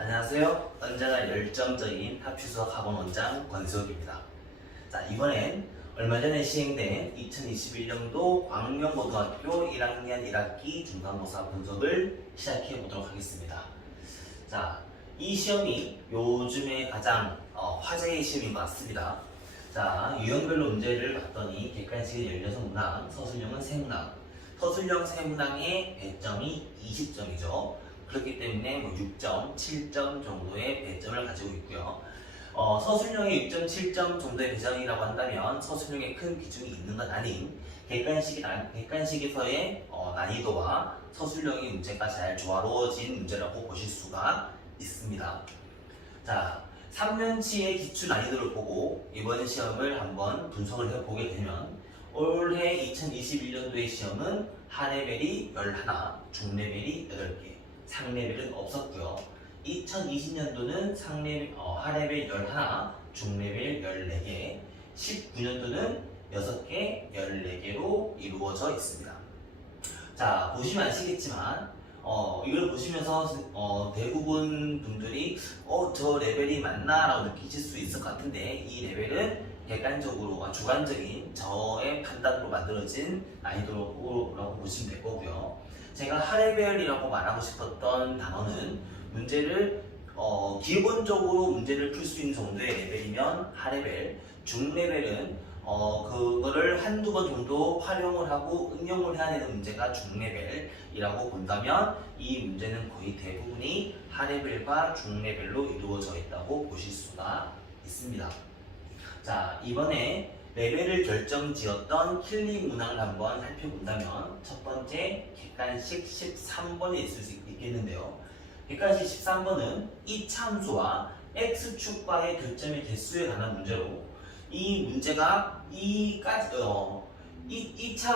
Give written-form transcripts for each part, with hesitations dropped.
안녕하세요. 언제나 열정적인 합주수학 학원 원장 권수혁입니다. 자, 이번엔 얼마 전에 시행된 2021년도 광명고등학교 1학년 1학기 중간고사 분석을 시작해 보도록 하겠습니다. 자, 이 시험이 요즘에 가장 화제의 시험인 것 같습니다. 자, 유형별로 문제를 봤더니 객관식은 16문항, 서술형은 3문항, 서술형 3문항의 배점이 20점이죠. 그렇기 때문에 6점, 7점 정도의 배점을 가지고 있고요. 서술형이 6.7점 정도의 배점이라고 한다면 서술형에 큰 비중이 있는 건 아닌 객관식에서의 난이도와 서술형의 문제가 잘 조화로워진 문제라고 보실 수가 있습니다. 자, 3년치의 기출 난이도를 보고 이번 시험을 한번 분석을 해보게 되면 올해 2021년도의 시험은 하레벨이 11, 중레벨이 8개, 상레벨은 없었고요. 2020년도는 하레벨 11, 중레벨 14개, 19년도는 6개, 14개로 이루어져 있습니다. 자, 보시면 아시겠지만 이걸 보시면서 대부분 분들이 저 레벨이 맞나? 라고 느끼실 수 있을 것 같은데 이 레벨은 객관적으로 주관적인 저의 판단으로 만들어진 난이도라고 보시면 될 거고요. 제가 하레벨이라고 말하고 싶었던 단어는 문제를 기본적으로 문제를 풀 수 있는 정도의 레벨이면 하레벨, 중레벨은 그거를 한두 번 정도 활용을 하고 응용을 해야 되는 문제가 중레벨이라고 본다면 이 문제는 거의 대부분이 하레벨과 중레벨로 이루어져 있다고 보실 수가 있습니다. 자, 이번에 레벨을 결정지었던 킬링 문항을 한번 살펴본다면 첫 번째 객관식 13번에 있을 수 있겠는데요. 객관식 13번은 이차 함수와 x축과의 교점의 개수에 관한 문제로 이 문제가 이차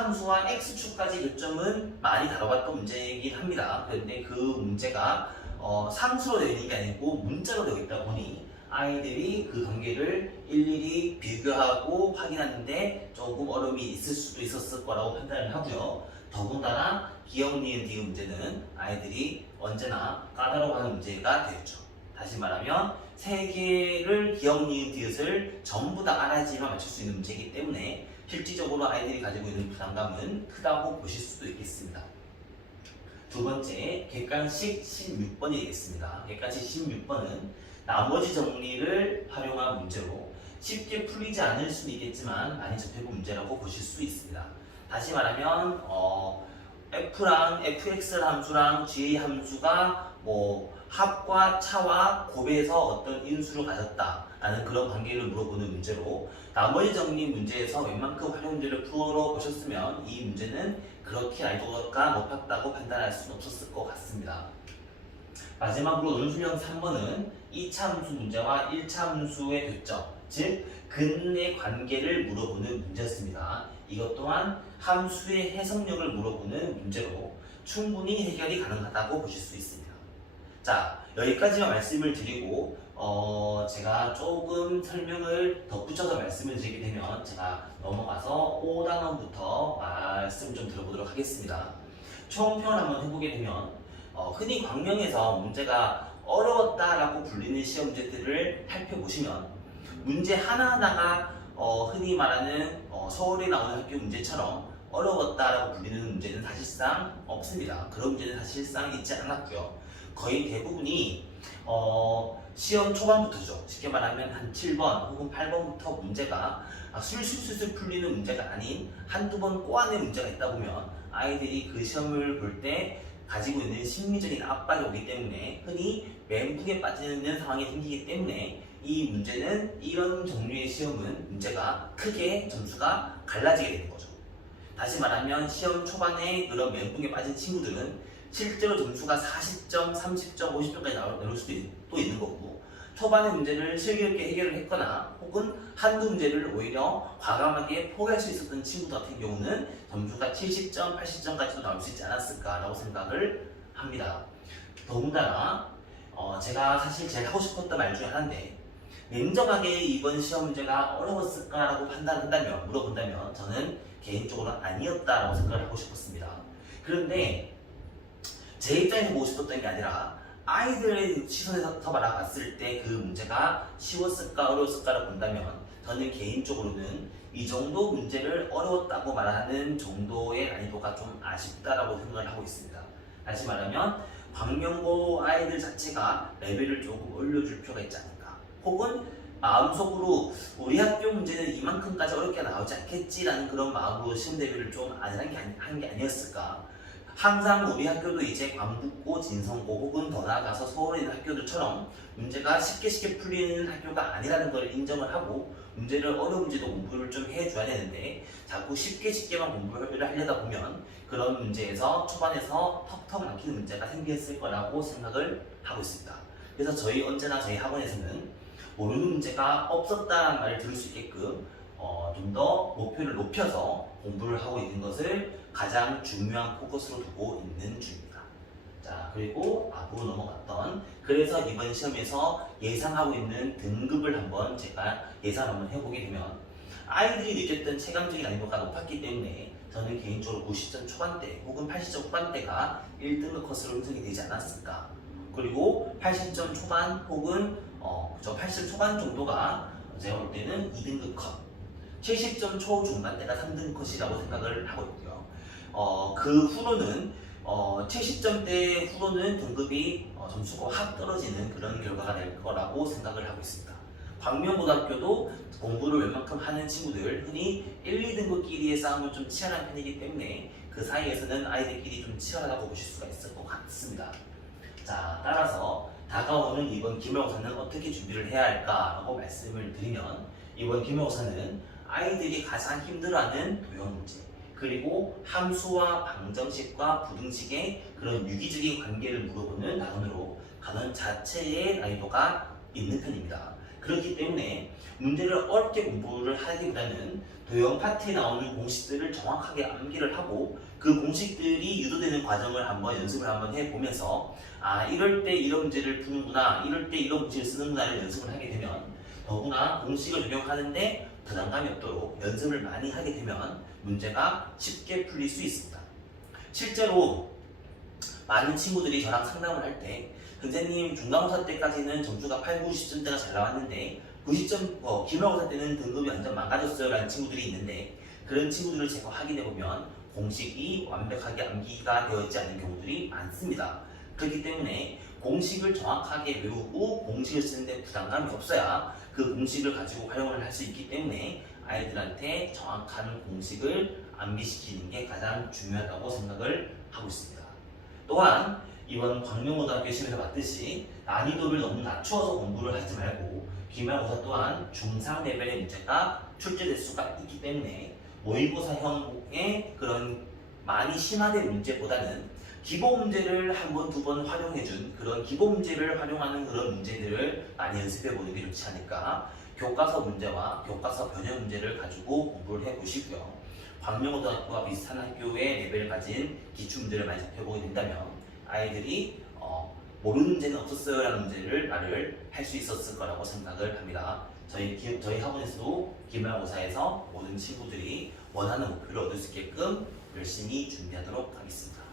함수와 x축까지 교점은 많이 다뤄봤던 문제이긴 합니다. 그런데 그 문제가 상수로 되어 있는 게 아니고 문자로 되어 있다 보니 아이들이 그 관계를 일일이 비교하고 확인하는데 조금 어려움이 있을 수도 있었을 거라고 판단을 하고요. 더군다나 기억, 니은, 디귿 문제는 아이들이 언제나 까다로워하는 문제가 되겠죠. 다시 말하면 세 개를 기억, 니은, 디귿을 전부 다 알아야지만 맞출 수 있는 문제이기 때문에 실질적으로 아이들이 가지고 있는 부담감은 크다고 보실 수도 있겠습니다. 두 번째, 객관식 16번이 되겠습니다. 객관식 16번은 나머지 정리를 활용한 문제로 쉽게 풀리지 않을 수는 있겠지만 많이 접해본 문제라고 보실 수 있습니다. 다시 말하면 f랑 fx 함수랑 g 함수가 합과 차와 곱해서 어떤 인수를 가졌다라는 그런 관계를 물어보는 문제로 나머지 정리 문제에서 웬만큼 활용 문제를 풀어보셨으면 이 문제는 그렇게 난이도가 높았다고 판단할 수는 없었을 것 같습니다. 마지막으로 논술형 3번은 2차 함수 문제와 1차 함수의 교점, 즉 근의 관계를 물어보는 문제였습니다. 이것 또한 함수의 해석력을 물어보는 문제로 충분히 해결이 가능하다고 보실 수 있습니다. 자, 여기까지만 말씀을 드리고 제가 조금 설명을 덧붙여서 말씀을 드리게 되면 제가 넘어가서 5단원부터 말씀을 좀 들어보도록 하겠습니다. 총평을 한번 해보게 되면 흔히 광명에서 문제가 어려웠다라고 불리는 시험 문제들을 살펴보시면 문제 하나하나가 흔히 말하는 서울에 나오는 학교 문제처럼 어려웠다라고 불리는 문제는 사실상 없습니다. 그런 문제는 사실상 있지 않았고요. 거의 대부분이 시험 초반부터죠. 쉽게 말하면 한 7번 혹은 8번부터 문제가 술술술술 풀리는 문제가 아닌 한두 번 꼬아낸 문제가 있다 보면 아이들이 그 시험을 볼 때 가지고 있는 심리적인 압박이 오기 때문에 흔히 멘붕에 빠지는 상황이 생기기 때문에 이 문제는 이런 종류의 시험은 문제가 크게 점수가 갈라지게 되는 거죠. 다시 말하면 시험 초반에 그런 멘붕에 빠진 친구들은 실제로 점수가 40점, 30점, 50점까지 나올 수도 또 있는 거고 초반의 문제를 슬기롭게 해결을 했거나 혹은 한두 문제를 오히려 과감하게 포기할 수 있었던 친구들 같은 경우는 점수가 70점, 80점까지도 나올 수 있지 않았을까라고 생각을 합니다. 더군다나 제가 사실 제일 하고 싶었던 말 중에 하나인데 냉정하게 이번 시험 문제가 어려웠을까라고 물어본다면 저는 개인적으로 아니었다라고 생각을 하고 싶었습니다. 그런데 제 입장에서 보고 싶었던 게 아니라 아이들의 시선에서 바라봤을 때 그 문제가 쉬웠을까 어려웠을까를 본다면 저는 개인적으로는 이 정도 문제를 어려웠다고 말하는 정도의 난이도가 좀 아쉽다라고 생각을 하고 있습니다. 다시 말하면 광명고 아이들 자체가 레벨을 조금 올려줄 필요가 있지 않을까, 혹은 마음속으로 우리 학교 문제는 이만큼까지 어렵게 나오지 않겠지라는 그런 마음으로 시험 대비를 좀 안 한 게 아니었을까. 항상 우리 학교도 이제 광북고, 진성고 혹은 더 나아가서 서울에 있는 학교들처럼 문제가 쉽게 풀리는 학교가 아니라는 걸 인정을 하고 문제를 어려운 문제도 공부를 좀 해줘야 되는데 자꾸 쉽게만 공부를 하려다 보면 그런 문제에서 초반에서 턱턱 막히는 문제가 생겼을 거라고 생각을 하고 있습니다. 그래서 언제나 저희 학원에서는 모르는 문제가 없었다는 말을 들을 수 있게끔 좀 더 목표를 높여서 공부를 하고 있는 것을 가장 중요한 포커스로 두고 있는 중입니다. 자, 그리고 앞으로 넘어갔던, 그래서 이번 시험에서 예상하고 있는 등급을 한번 제가 예상을 한번 해보게 되면 아이들이 느꼈던 체감적인 난이도가 높았기 때문에 저는 개인적으로 90점 초반대 혹은 80점 후반대가 1등급 컷으로 형성이 되지 않았을까. 그리고 80점 초반 혹은 80점 초반 정도가 제가 볼 때는 2등급 컷, 70점 초중반대가 3등급 컷이라고 생각을 하고 있고요. 그 후로는 70점대 후로는 등급이 점수가 확 떨어지는 그런 결과가 될 거라고 생각을 하고 있습니다. 광명고등학교도 공부를 웬만큼 하는 친구들, 흔히 1, 2등급끼리의 싸움은 좀 치열한 편이기 때문에 그 사이에서는 아이들끼리 좀 치열하다고 보실 수가 있을 것 같습니다. 자, 따라서 다가오는 이번 기말고사는 어떻게 준비를 해야 할까라고 말씀을 드리면, 이번 기말고사는 아이들이 가장 힘들어하는 도형 문제, 그리고 함수와 방정식과 부등식의 그런 유기적인 관계를 물어보는 단원 자체의 난이도가 있는 편입니다. 그렇기 때문에 문제를 어렵게 공부를 하기보다는 도형 파트에 나오는 공식들을 정확하게 암기를 하고 그 공식들이 유도되는 과정을 한번 연습을 한번 해보면서 이럴 때 이런 문제를 푸는구나, 이럴 때 이런 문제를 쓰는구나를 연습을 하게 되면 더구나 공식을 적용하는데 부담감이 없도록 연습을 많이 하게 되면 문제가 쉽게 풀릴 수 있습니다. 실제로 많은 친구들이 저랑 상담을 할 때 선생님 중간고사 때까지는 점수가 8, 90점대가 잘 나왔는데 90점, 기말고사 때는 등급이 완전 망가졌어요 라는 친구들이 있는데, 그런 친구들을 제가 확인해보면 공식이 완벽하게 암기가 되어 있지 않은 경우들이 많습니다. 그렇기 때문에 공식을 정확하게 외우고 공식을 쓰는데 부담감이 없어야 그 공식을 가지고 활용을 할 수 있기 때문에 아이들한테 정확한 공식을 암기시키는 게 가장 중요하다고 생각을 하고 있습니다. 또한 이번 광명고등학교 시험에서 봤듯이 난이도를 너무 낮추어서 공부를 하지 말고 기말고사 또한 중상 레벨의 문제가 출제될 수가 있기 때문에 모의고사형의 그런 많이 심화된 문제보다는 기본 문제를 한 번, 두 번 활용해준 그런 기본 문제를 활용하는 그런 문제들을 많이 연습해보는 게 좋지 않을까. 교과서 문제와 교과서 변형 문제를 가지고 공부를 해보시고요. 광명고등학교와 비슷한 학교의 레벨을 가진 기출문제를 많이 접해보게 된다면 아이들이 모르는 문제는 없었어요 라는 문제를 말을 할 수 있었을 거라고 생각을 합니다. 저희 학원에서도 기말고사에서 모든 친구들이 원하는 목표를 얻을 수 있게끔 열심히 준비하도록 하겠습니다.